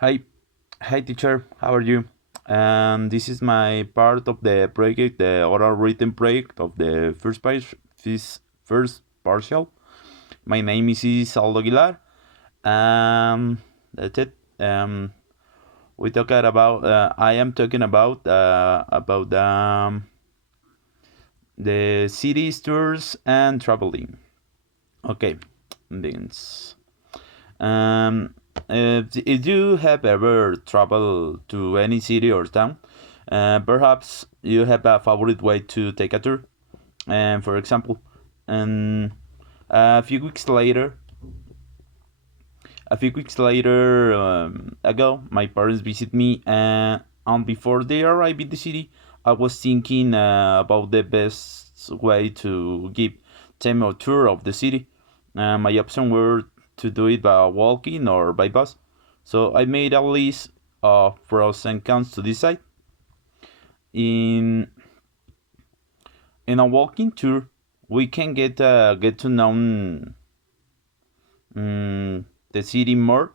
Hi, hi teacher, how are you? This is my part of the project, the oral written project of the this first partial. My name is Aldo Aguilar. That's it. We talked about. I am talking about the cities, tours, and traveling. Okay, begins. Um, if you have ever traveled to any city or town, perhaps you have a favorite way to take a tour. And for example, and a few weeks later, ago, my parents visit me, and before they arrive in the city, I was thinking about the best way to give them a tour of the city. My options were to do it by walking or by bus, so I made a list of pros and cons to decide. In in a walking tour, we can get to know the city more.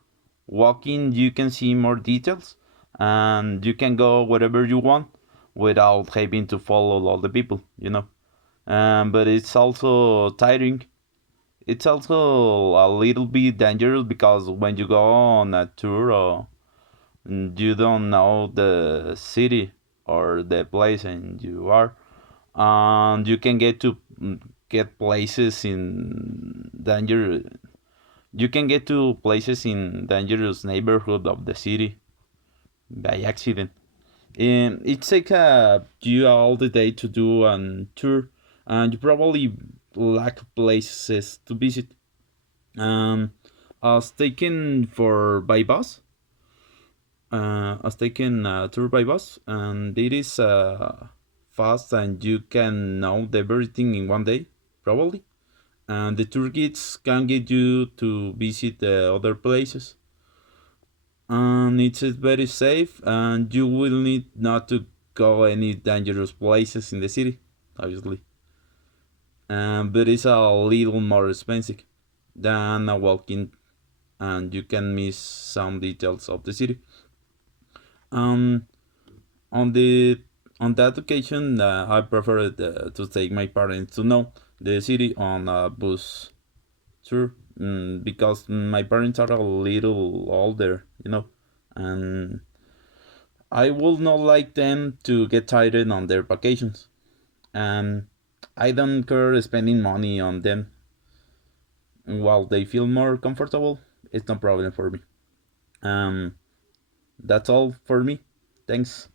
Walking, you can see more details, and you can go wherever you want without having to follow all the people, you know. But it's also tiring. It's also a little bit dangerous because when you go on a tour, you don't know the city or the place, and you are, and you can get places in danger you can get to places in dangerous neighborhood of the city by accident. It takes you all the day to do a tour, and you probably lack places to visit. Um, as taken for by bus, as taken tour by bus, and it is fast, and you can know everything in one day, probably. And the tour guides can get you to visit the other places, and it's very safe, and you will need not to go any dangerous places in the city, obviously. But it's a little more expensive than a walking, and you can miss some details of the city. um on the on that occasion, I preferred to take my parents to know the city on a bus tour, because my parents are a little older, and I would not like them to get tired on their vacations. And I don't care spending money on them while they feel more comfortable. It's no problem for me. Um, that's all for me. Thanks.